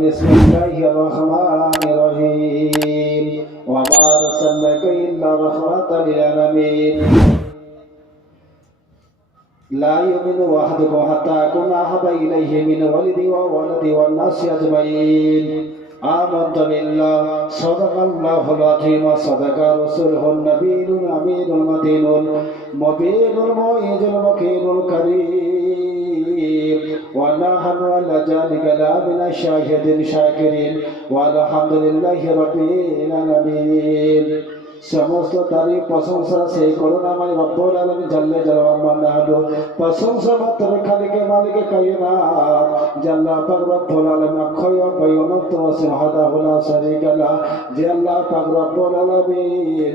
بسم الله الرحمن الرحيم وما أرسلناك إلا رحمة للعالمين لا يؤمن أحدكم حتى أكون أحب إليه من ولدي وولدي والناس أجمعين آمنت بالله صدق الله العظيم وصدق رسوله النبي الأمين المتين المبين المعيد المكين الكريم ونحن على ذلك لا من الشاهدين شاكرين والحمد لله رب العالمين সমস্ত তারই প্রশংসা সেই করুণাময় রব্বুল আলামিন জাল্লে জালালাহু নাহদু প্রশংসা মাত্র খালিকে মালিকে কায়না জাল্লা পাক রব্বুল আলামিন অক্ষয় বয়নত সুবহানাহু লা শারীকা লা যে আল্লাহ পাক রব্বুল আলামিন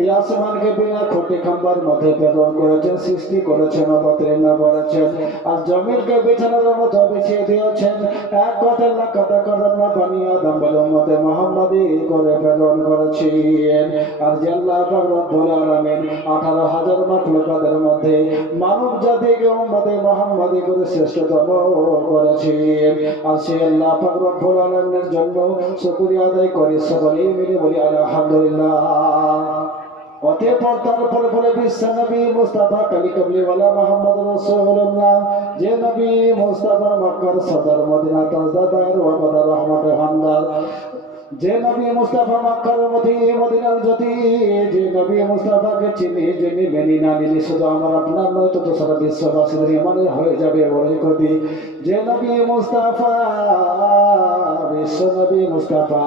এই আসমানকে বিনা খাম্বার মধ্যে প্রেরণ করেছেন, সৃষ্টি করেছেন, অবতীর্ণ করেছেন। আর জমিনকে বিছানার মতো বিছিয়ে দিয়েছেন। এক কথা না কথা না বানিয়ে মোহাম্মদী করে প্রেরণ করেছেন। আর আঠারো হাজার মধ্যে মানব জাতিকে উম্মতে মোহাম্মদী করে শ্রেষ্ঠতম করেছেন। আর সে আল্লাহ রব্বুল আলামিনের জন্য শুকরিয়া আদায় করি, সকলেই মিলে বলি, আলহামদুলিল্লাহ। অতঃপর তারপরে পরে বিশ্ব নবী মুস্তাফা কালী কবলিওয়ালা মোহাম্মদ রসুল্লাহ যে নবী মুস্তাফা মক্কার সদর মদিনা তাজদাদার ওয়াবাদার রহমত হামদার যে নবী মুস্তাফা মক্কার মধ্যে মদিনার জ্যোতি, যে নবী মুস্তাফাকে চিনি যিনি মেনি না নিলি শুধু আমার আপনার নয় তত সারা বিশ্ববাসীদের ইমানের হয়ে যাবে বড়ই ক্ষতি। যে নবী মুস্তাফা, বিশ্ব নবী মুস্তাফা,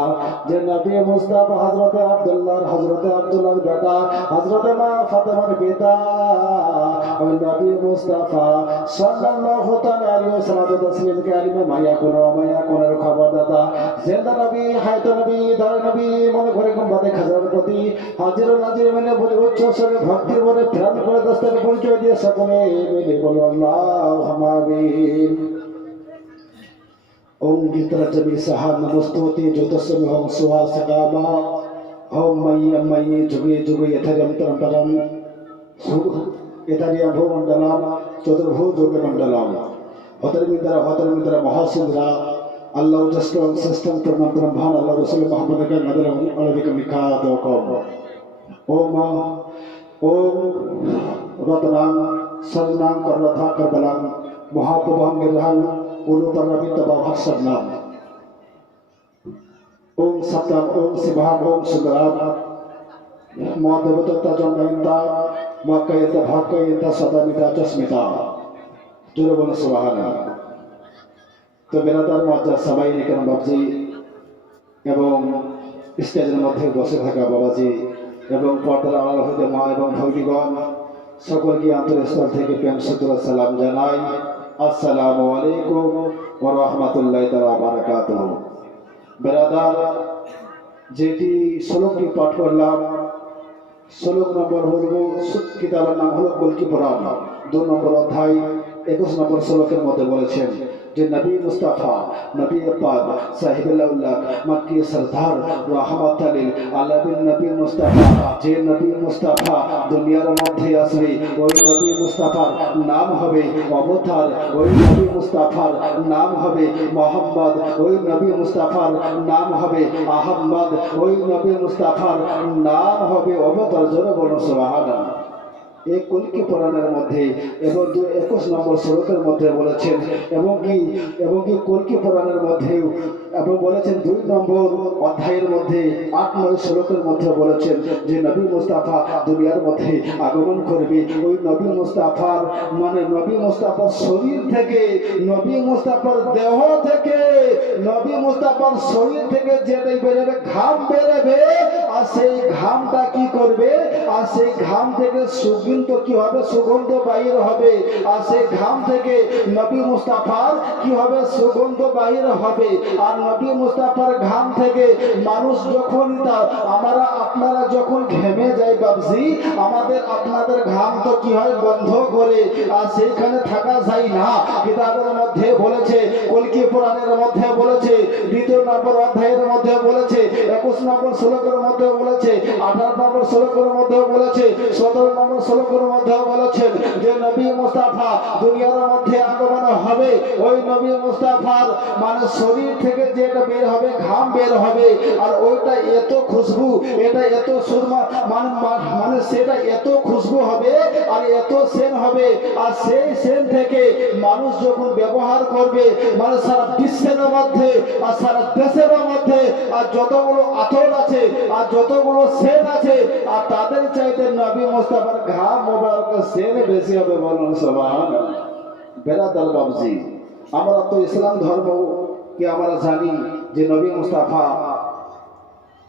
যে নবী মুস্তাফা হজরতে আব্দুল্লাহর হজরতে আব্দুল্লাহর বেটা হজরতে মা ফাতেমার পিতা ওই নবী মুস্তাফা সাল্লাল্লাহু তাআলা আলাইহি ওয়াসাল্লাম তাসলিম কালিমে মায়া কোন মায়া কোনের খবর দাতা জিন্দা নবী হায়ত নবী দার নবী মনে করে কুম্বাদে খাজার প্রতি হাজির ও নাজির মেনে বলে উচ্চ স্বরে ভক্তির বলে প্রাণ করে দস্তার পরিচয় দিয়ে সকলে মিলে বলো আল্লাহ আমিন ओम गित्र जबी सहा नमस्तोते जो तस्म हम सुहा सकामा ओम मय्य मय्य जुगे जुगे यथरम तरम परम ایتانیانبھو منڈلان چودربھو جوگے منڈلان ہوتر مندرہ ہوتر مندرہ محاسن را اللہ جسکو انسسٹن ترمان پرمبھان اللہ رسول محمد کا ندر علیہ کا مکہ دو قوم اوم اوم رتنان سلنان کر رتھا کر بلان محاپو بہن گرہن اولو پر ربی تباو حق سلنان اوم سبتان اوم سبحان اوم سبحان مہدبتتا جنگہ انتاب ভাষার নাম ওম সপ্তাম ওম শিবাম ওম সুন্দরাম মা দেবতা জন্ময়ন্তা মা কয়তা ভাগ্যয়ন্তা সদামিতা চস্মিতা জোরে বলে সুবহানা তো বেলাদার মজ্জা সবাই নিকেন বাবজি এবং স্টেজের মধ্যে বসে থাকা বাবাজি এবং পর্দার আড়াল হইতে মা এবং ভগ্নীগণ সকলকে আন্তঃস্থল থেকে প্রেম সুতরা সালাম জানাই আসসালামু আলাইকুম ওয়া রাহমাতুল্লাহি তাআলা বারাকাতুহু বেরাদার যেটি শ্লোকটি পাঠ করলাম শ্লোক নম্বর হল কিতাবের নাম হলো কলকি পুরাণ দু নম্বর অধ্যায়, একুশ নম্বর শ্লোকের মধ্যে বলেছেন যে নবী মুস্তাফা নবী পাক সাহিবুল্লাহ মক্কি সরদার রহমত আলীল আল্লাবিন নবী মুস্তাফা যে নবী মুস্তাফা দুনিয়ার মধ্যে আসবে ওই নবী মুস্তাফার নাম হবে অবতার ওই নবী মুস্তাফার নাম হবে মোহাম্মদ ওই নবী মুস্তাফার নাম হবে আহম্মদ ওই নবী মুস্তাফার নাম হবে অবতার জোরে বলো সুবহানাল্লাহ এই কলকি পুরাণের মধ্যে এবং দু একুশ নম্বর শ্লোকের মধ্যে বলেছেন, এবং কি এবং কি কলকি পুরাণের মধ্যে এবং বলেছেন দুই নম্বর অধ্যায়ের মধ্যে, আট নয় শ্লোকের মধ্যে বলেছেন যে নবী মুস্তাফা দুনিয়ার মধ্যে আগমন করবে। ওই নবী মুস্তাফার মানে নবী মুস্তাফার শরীর থেকে, নবী মুস্তাফার দেহ থেকে নবী মুস্তাফার শরীর থেকে যেটাই বেরোবে, ঘাম বেরোবে, আর সেই ঘামটা কি করবে? আর সেই ঘাম থেকে সুগন্ধ কি হবে? সুগন্ধ বাহির হবে। আর সেই ঘাম থেকে নবী মুস্তাফার কি হবে? সুগন্ধ বাহির হবে। আর নবী মুস্তাফার ঘাম থেকে মানুষ যখন তা- আমরা, আপনারা যখন ঘেমে যাই বাবজি আমাদের, আপনাদের ঘাম তো কি হয়? বন্ধ করে। আর সেইখানে থাকা যায় না। কিতাবের মধ্যে বলেছে, কলকি পুরাণের মধ্যে বলেছে দ্বিতীয় নম্বর অধ্যায়ের মধ্যে বলেছে, একুশ নম্বর শ্লোকের মধ্যে বলেছে, আঠারো নম্বর শ্লোকের মধ্যে বলেছে, সতেরো নম্বর শ্লোকের মধ্যে বলেছেন যে, নবী মুস্তাফা দুনিয়ার মধ্যে আগমন হবে। ওই নবী মুস্তাফার মানে শরীর থেকে যেটা বের হবে, ঘাম বের হবে। আর ওইটা এত খুশবু, এটা এত সুরমা মানে মানে সেটা এত খুশবু হবে আর এত সেন হবে। আর সেই সেন থেকে মানুষ যখন ব্যবহার করবে মানে সারা বিশ্বের মধ্যে আর সারা দেশের মধ্যে, আর যতগুলো আতর আছে, আর যতগুলো সেন আছে, আর তাদের চাইতে নবী মোস্তাফার ঘাম মোবারকের সেন বেশি হবে বলুন সবান বেড়াতাল বাবজি, আমরা তো ইসলাম ধর্ম কে আমরা জানি যে নবী মুস্তাফা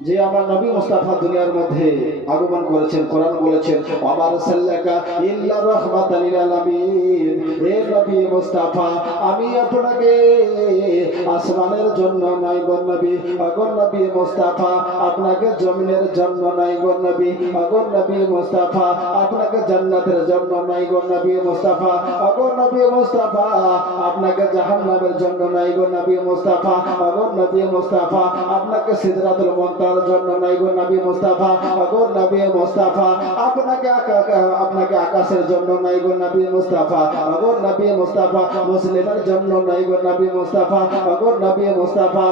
যে আমার নবী মুস্তাফা দুনিয়ার মধ্যে আগমন করেছেন, কোরআন বলেছেন আমার সাল্লাকা ইল্লা রাহমাতাল লিল আলামিন। হে নবী মুস্তাফা, আমি আপনাকে আসমানের জন্য নয় গো নবী। আগর নবী মুস্তাফা, আপনাকে জমিনের জন্য নয় গো নবী। আগর নবী মুস্তাফা, আপনাকে জান্নাতের জন্য নয় গো নবী মুস্তাফা। আগর নবী মুস্তাফা, আপনাকে জাহান্নামের জন্য নয় গো নবী মুস্তাফা। আগর নবী মুস্তাফা, আপনাকে সিদরাতুল মুনতাহার জন্য নয় গো নবী মুস্তাফা। আগর নবী মুস্তাফা, আপনাকে আপনাকে আকাশের জন্য নয় গো নবী মুস্তাফা। আগর নবী মুস্তাফা, মুসলিমের জন্য নয় গো নবী মুস্তাফা। আগর নবী মুস্তাফা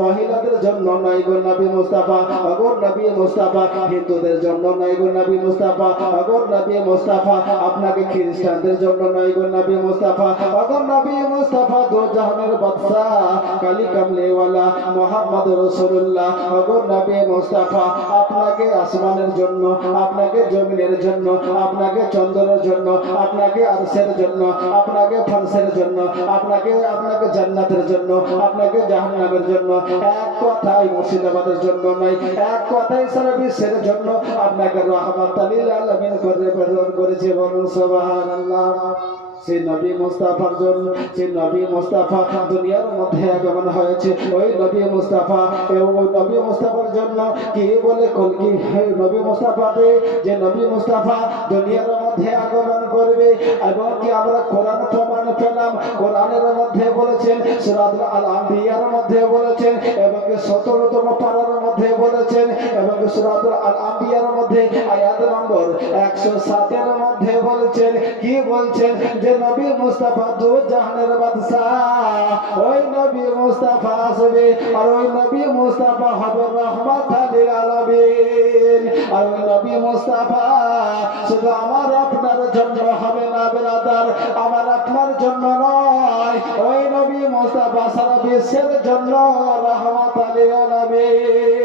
মহিলাদের জন্য নয় গো নবী মুস্তাফা। আগর নবী মুস্তাফা, হিন্দুদের জন্য নয় গো নবী মুস্তাফা। আগর নবী মুস্তাফা, আপনাকে খ্রিস্টানদের জন্য নয় গো নবী মুস্তাফা। আগর নবী মুস্তাফা দো জাহানের বাদশাহ, কালী কামলেওয়ালা মোহাম্মদ রসুল্লাহ আগর নবী মুস্তাফা, আপনাকে আসমানের জন্য, আপনাকে জমিনের জন্য, আপনাকে চন্দ্রের জন্য, আপনাকে আরশের জন্য, আপনাকে ফারসের জন্য, আপনাকে আপনাকে জান্নাতের জন্য, আপনাকে জাহান্নামের জন্য। এক কথাই মুর্শিদাবাদের জন্য নয়, এক কথাই সারা বিশ্বের জন্য আপনাকে রহমত আলমিন করে প্রেরণ করেছে বলুন সুবহানাল্লাহ। সেই নবী মুস্তাফার জন্য সেই নবী মুস্তাফা দুনিয়ার মধ্যে আগমন হয়েছে। ওই নবী মুস্তাফা ওই নবী মুস্তাফার জন্য কি বলে কলকি নবী মুস্তাফাতে যে নবী মুস্তাফা দুনিয়ার মধ্যে আগমন করবে, এবং কি আমরা কোরআন প্রমাণ পেলাম? কোরআনের মধ্যে বলেছেন, সুরাতুল আল আম্বিয়ার মধ্যে বলেছেন, এবং সতেরোতম পারার মধ্যে বলেছেন, এবং কি আল আম্বিয়ার মধ্যে আয়াত নম্বর একশো সাতের বলেছেন যে নবী মুস্তাফা দু জাহানের বাদশাহ। ওই নবী মুস্তাফা আসবে আর ওই নবী মুস্তাফা হবে রহমত আলীল আলামিন। আর ওই নবী মুস্তাফা শুধু আমার আপনার জন্য হবে না বেরাদার, আমার আপনার জন্য নয়। ওই নবী মুস্তাফা সারা বিশ্বের জন্য রহমত আলীল আলামিন।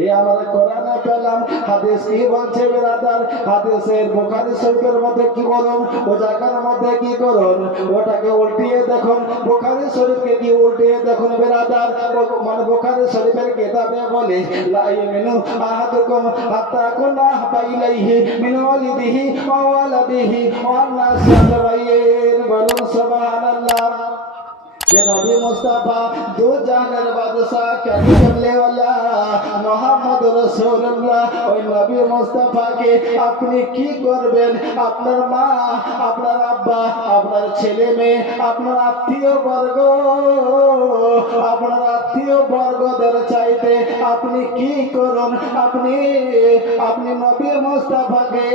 এই আমরা কোরআনে পেলাম, হাদিস কি বলছে বেরাদার? হাদিসের বুখারী শরীফের মধ্যে কি করুন ও জায়গার মধ্যে কি করুন? ওটাকে উল্টিয়ে দেখুন। বুখারী শরীফকে কি উল্টিয়ে দেখুন বেরাদার? মানে বুখারী শরীফের কিতাবে বলে, লা ইয়ামিনু আহাদুকুম হাত্তা কুনা বাইলাইহি মিন ওয়ালিদিহি ওয়া ওয়ালাদিহি ওয়া নাসি বলুন সুবহানাল্লাহ। যে মুস্তাফা দু জাহানের বাদশাহ কালি কামলেওয়ালা মোহাম্মদ রসুল্লাহ ওই নবী মুস্তাফাকে আপনি কি করবেন? আপনার মা, আপনার আব্বা, আপনার ছেলে মেয়ে, আপনার আত্মীয় বর্গ, আপনার আত্মীয় বর্গদের চাইতে আপনি কি করুন? আপনি আপনি নবী মুস্তাফাকে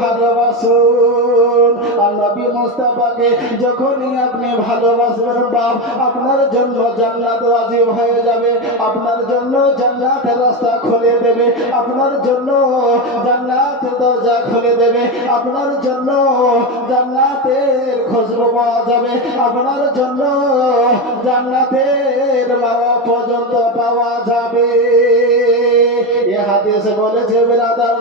ভালোবাসুন। আর নবী মুস্তাফাকে যখনই আপনি ভালোবাসবেন বাপ আপনার জন্য জান্নাত ওয়াজিব হয়ে যাবে, আপনার জন্য জান্নাতের রাস্তা খুলে দেবে, আপনার জন্য জান্নাতের দরজা খুলে দেবে, আপনার জন্য জান্নাতের খুশবু পাওয়া যাবে, আপনার জন্য জান্নাতের মাওয়া পর্যন্ত পাওয়া যাবে। এ হাদিস বলেছে বেরাদার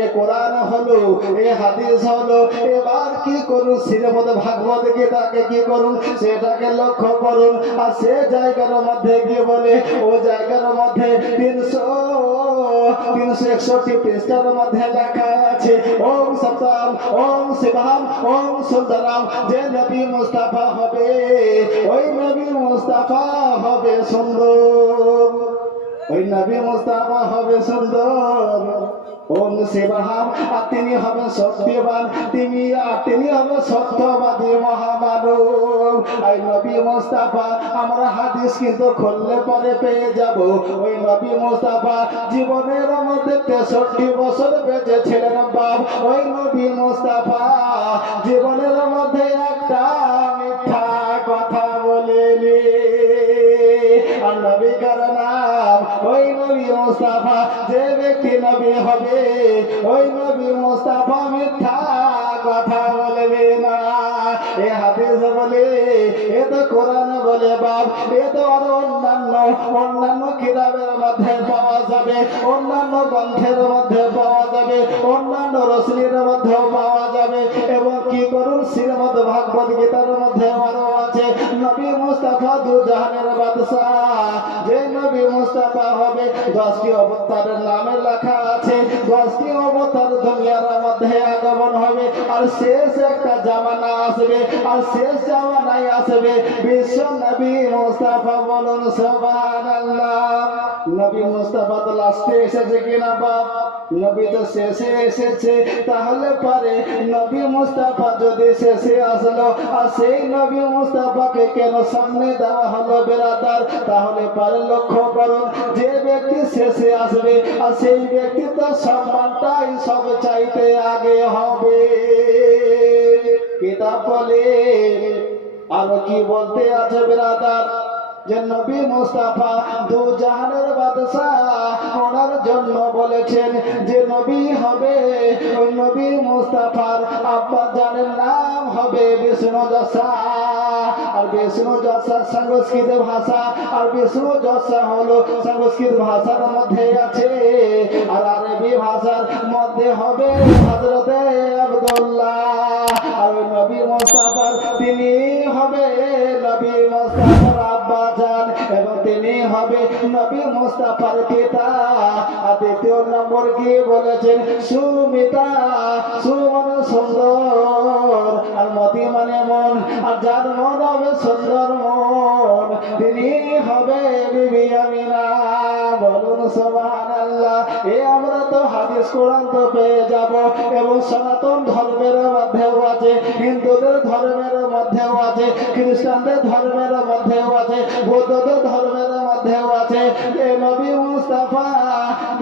এ কোরআন হলো, এ হাদিস হলো, এবার কি করুন? শ্রীমদ ভাগবত গীতাকে কি করুন? সেটাকে লক্ষ্য করুন। আর সে জায়গার মধ্যে গিয়ে বলে, ও জায়গার মধ্যে তিনশো তিনশো একষট্টি পৃষ্ঠার মধ্যে লেখা আছে, ওম ওম শিবাম ওম সুন্দরম, যে নবী মুস্তাফা হবে, ওই নবী মুস্তাফা হবে সুন্দর। ওই নবী মুস্তাফা হবে সুন্দর। শিবাহাম আর তিনি হবে সত্যবান। তিনি আর তিনি হবেন সত্যবাদী মহামানব। ওই নবী মুস্তাফা, আমরা হাদিস কিন্তু খুললে পরে পেয়ে যাব। ওই নবী মুস্তাফা জীবনের মধ্যে তেষট্টি বছর বেঁচে ছিলেন বাপ। ওই নবী মুস্তাফা জীবনের মধ্যে একটা হবে। ওই নবী মুস্তাফা মিথ্যা কথা বলবে না। এ হাদিস বলে, এ তো কোরআন বলে বাপ, এ তো আরও অন্যান্য অন্যান্য কিতাবের মধ্যে পাওয়া যাবে, অন্যান্য গ্রন্থের মধ্যে পাওয়া যাবে, অন্যান্য রশ্মির মধ্যেও পাওয়া যাবে। এবং কি করুন, শ্রীমদ ভাগবত গীতার মধ্যে আরও আছে নবী মুস্তাফা দু জাহানের বাদশাহ। যে নবী মুস্তাফা হবে, দশটি অবতারের নামে লেখা আছে, দশটি অবতার দুনিয়ার মধ্যে আগমন হবে। আর শেষ একটা জামানা আসবে, আর শেষ আসবে বিশ্ব নবী মুস্তাফা বলুন, সুবহানাল্লাহ। নবী মুস্তাফা তো লাস্টে এসেছে কিনা বাপ? নবী তো শেষে এসেছে, তাহলে পারে নবী মুস্তাফা যদি শেষে আসলো, আর সেই নবী মুস্তাফাকে কেন সামনে দেওয়া হলো বেরাদার? তাহলে পরে লক্ষ্য করুন, যে ব্যক্তি শেষে আসবে, আর সেই ব্যক্তি তো সম্মানটাই সব চাইতে আগে হবে। কিতাব বলে আরও কি বলতে আছে বেরাদার? যে নবী মুস্তাফা দু জাহানের বাদশাহ ওনার বলেছেন যে নবী হবে, ওই নবী মুস্তাফার আব্বা জানের নাম হবে বিষ্ণু যশা আর বিষ্ণু যশা সংস্কৃত ভাষা, আর বিষ্ণু যশা হলো সংস্কৃত ভাষার মধ্যে আছে। আর আরবি ভাষার মধ্যে হবে হজরতে আব্দুল্লাহ। আর নবী মুস্তাফার তিনি হবে নবী মুস্তাফার আব্বা জান, এবং তিনি হবে নবী মুস্তাফার পিতা। দ্বিতীয় নম্বর কি বলেছেন? সুমিতা, সুমন সুন্দর, আর মতি মানে মন আর যার মন হবে সুন্দর মন, তিনি হবে বিবি আমিনা। বলুন সুবহানাল্লাহ, এ আমরা তো হাদিস কোরআন তো পেয়ে যাব এবং সনাতন ধর্মের মধ্যেও আছে, হিন্দুদের ধর্মের মধ্যেও আছে, খ্রিস্টানদের ধর্মের মধ্যেও আছে, বৌদ্ধদের ধর্মের মধ্যেও আছে নবী মুস্তাফা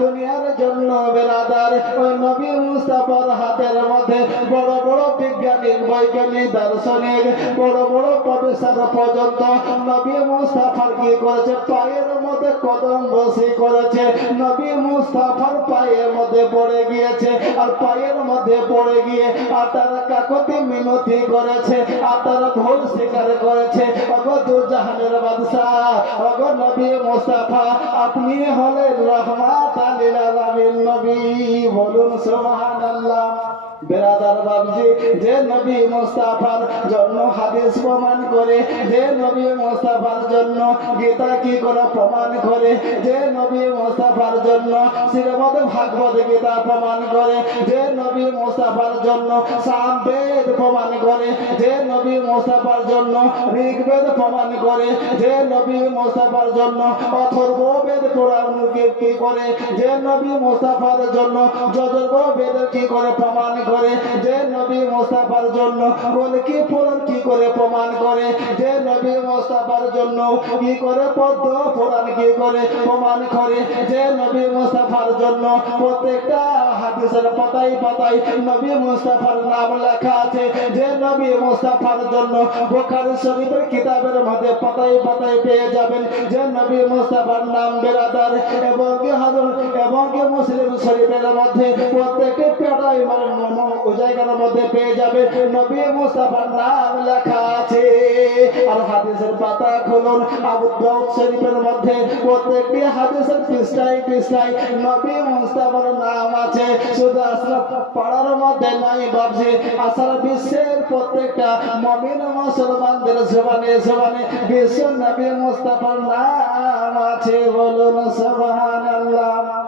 দুনিয়ার জন্য বেরাদার ওই নবী মুস্তাফার হাতের মধ্যে বড় বড় বিজ্ঞানিক বৈজ্ঞানিক দার্শনিক, বড় বড় প্রফেসর পর্যন্ত নবী মুস্তাফার কি করেছে? পায়ের মধ্যে কদম বসে করেছে। নবী মুস্তাফার পায়ের মধ্যে পড়ে গিয়েছে আর পায়ের মধ্যে পড়ে গিয়ে আর তারা কাকতি মিনতি করেছে আর তারা ভুল স্বীকার করেছে। অগত জাহানের বাদশাহ, অগ নবী মুস্তাফা আপনি হলেন রহমাত আলিল আলামিন নবী। বলুন সুবহানাল্লাহ। বেরাদার বাবজি, যে নবী মুস্তাফার জন্য হাদিস প্রমাণ করে, যে নবী মুস্তাফার জন্য গীতা কি করে প্রমাণ করে, যে নবী মুস্তাফার জন্য শ্রীমদ ভাগবত গীতা প্রমাণ করে, যে নবী মুস্তাফার জন্য সামবেদ প্রমাণ করে, যে নবী মুস্তাফার জন্য ঋগ্বেদ প্রমাণ করে, যে নবী মুস্তাফার জন্য করে, যে নবী মুস্তাফার জন্য যজুর্ব বেদের কি করে প্রমাণ করে যে নবী মুস্তাফার জন্য কলকি পুরাণ কি করে প্রমাণ করে? যে নবী মুস্তাফার জন্য কি করে পদ্ম পুরাণ কি করে প্রমাণ করে? যে নবী মুস্তাফার জন্য প্রত্যেকটা হাদিসের পাতায় পাতায় নবী মুস্তাফার নাম লেখা আছে। যে নবী মুস্তাফার জন্য বোখারি শরীফের কিতাবের মধ্যে পাতায় পাতায় পেয়ে যাবেন। যে নবী মুস্তাফার নাম বেরাদার এবং হাজর এবং মুসলিম শরীফের মধ্যে প্রত্যেকটি পেটাই মানে জায়গার মধ্যে পেয়ে যাবে নবী মুস্তাফার নাম লেখা আছে। আর হাদিসের পাতা খুলুন, আবু দাউদ শরীফের মধ্যে প্রত্যেকটি হাদিসের পৃষ্ঠায় পৃষ্ঠায় নবী মুস্তাফার নাম আছে। শুধু আসলে পাড়ার মধ্যে নয় ভাবছে আসার বিশ্বের প্রত্যেকটা মমিন মুসলমানদের জবানে জবানে বিশ্ব নবী মুস্তাফার নাম আছে। বলুন, সুবহানাল্লাহ।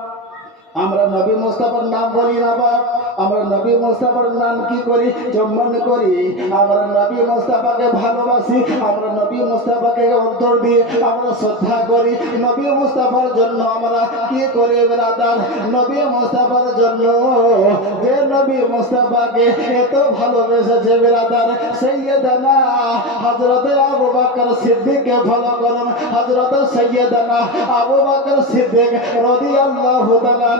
আমরা নবী মোস্তাফার নাম বলি না বাপ, আমরা নবী মোস্তাফার নাম কি করি? সম্মান করি। আমরা নবী মোস্তাফাকে ভালোবাসি, আমরা নবী মোস্তাফাকে অন্তর দিয়ে আমরা শ্রদ্ধা করি। নবী মোস্তাফার জন্য আমরা কি করি ব্রাদার? নবী মোস্তাফার জন্য যে নবী মোস্তাফাকে এত ভালোবেসেছে ব্রাদার, সৈয়দানা হযরত আবু বকর সিদ্দিককে ফলো করুন। হযরত সৈয়দানা আবু বকর সিদ্দিক রাদিয়াল্লাহু তাআলা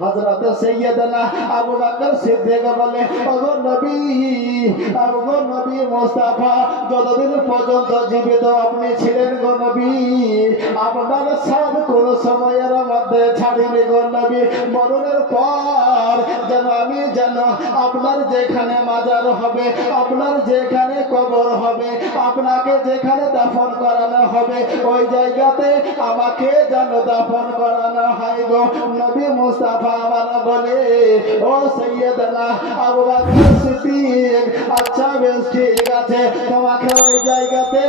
হযরত সৈয়দনা আবু বকর সিদ্দিক বলে, ওগো নবী ওগো নবী মুস্তাফা, যতদিন পর্যন্ত জীবিত আপনি ছিলেন গো নবী, আপনার সাদ কোন সময়ের মধ্যে ছাড়িনি গো নবী। মরণের পর যেন আমি যেন আপনার যেখানে মাজার হবে, আপনার যেখানে কবর হবে, আপনাকে যেখানে দাফন করানো হবে, ওই জায়গাতে আমাকে যেন দাফন করানো হয় গো নবী মুস্তাফা। বাবারা বলে, ও সৈয়দনা আবু বকর সিদ্দিক আচ্ছা বেশ, ঠিক আছে, তোমাকে ওই জায়গাতে,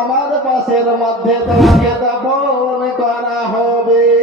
আমার পাশের মধ্যে তোমাকে দাফন করা হবে।